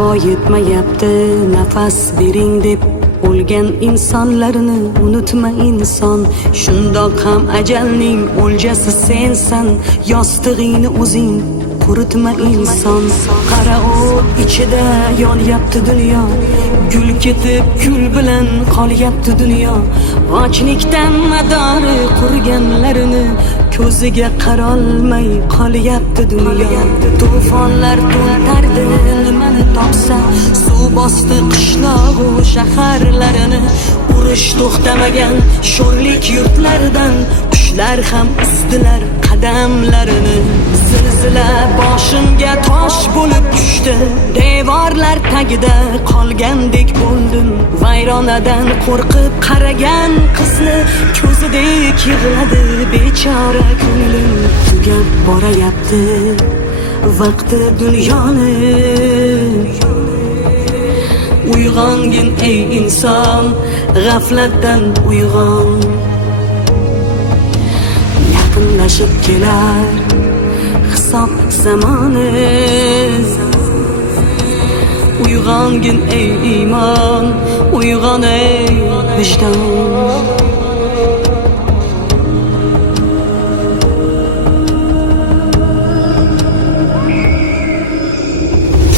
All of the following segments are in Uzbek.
Ravo yetmayapti nafas bering deb o'lgan insonlarni unutma inson. Shundoq ham ajalning o'ljasi sensan, yostig'ingni o'zing quritma inson. Qara u ichida yonyapti dunyo, gul ketib kul bilan qolyapti dunyo. Ochlikdan madori qurganlarini ko'ziga qarolmay qolyapti dunyo. To'fonlar to'ntardi nimani topsa, suv bosdi qishlog'u shaharlarini. Urush to'xtamagan sho'rlik yurtlardan qushlar ham uzdilar qadamlarini. Zilzila boshimga tosh bo'lib tushdi, devorlar tagida qolgandek bo'ldim. Vayronadan qo'rqib qaragan qizni ko'zidek yig'ladi bechora ko'nglim. Tugab borayapti vaqti dunyoni, uyg'ongin ey inson, g'aflatdan uyg'on. Yaqinlashib kelar hisob zamoni, uyg'ongin ey iymon, uyg'on ey vijdon.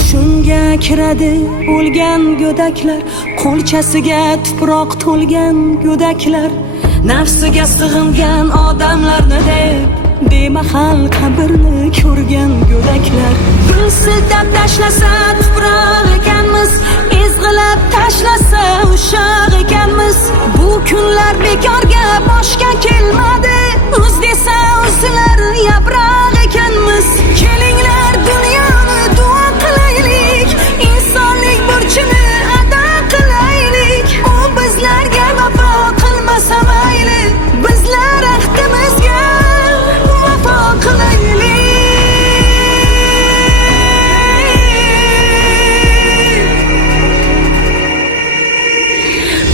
Shunga kiradi o'lgan go'daklar, qo'lchasiga tuproq to'lgan go'daklar. Nafsiga sig'ingan odamlarni deb bemahal qabrni ko'rgan go'daklar. Gul siltab tashlasa tuproq ekanmiz, ezg'ilab tashlasa ushoq ekanmiz. Bu kunlar bekorga boshga kelmadi, o'z desa o'zlar yaproq ekanmiz. Kelinglar dunyoni duo qilaylik, insonlik burchini ado qilaylik. U bizlarga vafo qilmasa mayli, bizlar ahdimizga vafo qilaylik.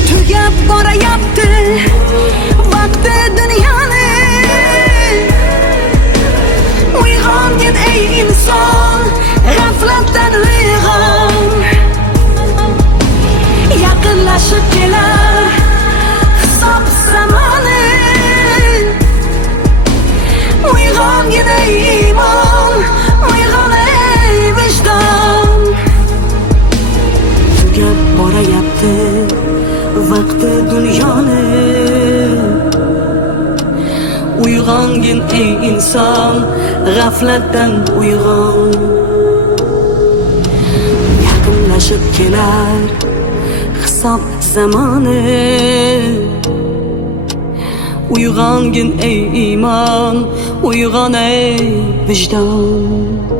Tugab borayapti vaqti dunyoni, uyg'ongin ey inson, g'aflatdan uyg'on. Yaqinlashib kelar hisob zamoni, uyg'ongin ey iymon, uyg'on ey vijdon. Tugab borayapti vaqti dunyoni, uyg'ongin ey inson, g'aflatdan uyg'on. Yaqinlashib kelar hisob zamoni, uyg'ongin ey iymon, uyg'on ey vijdon.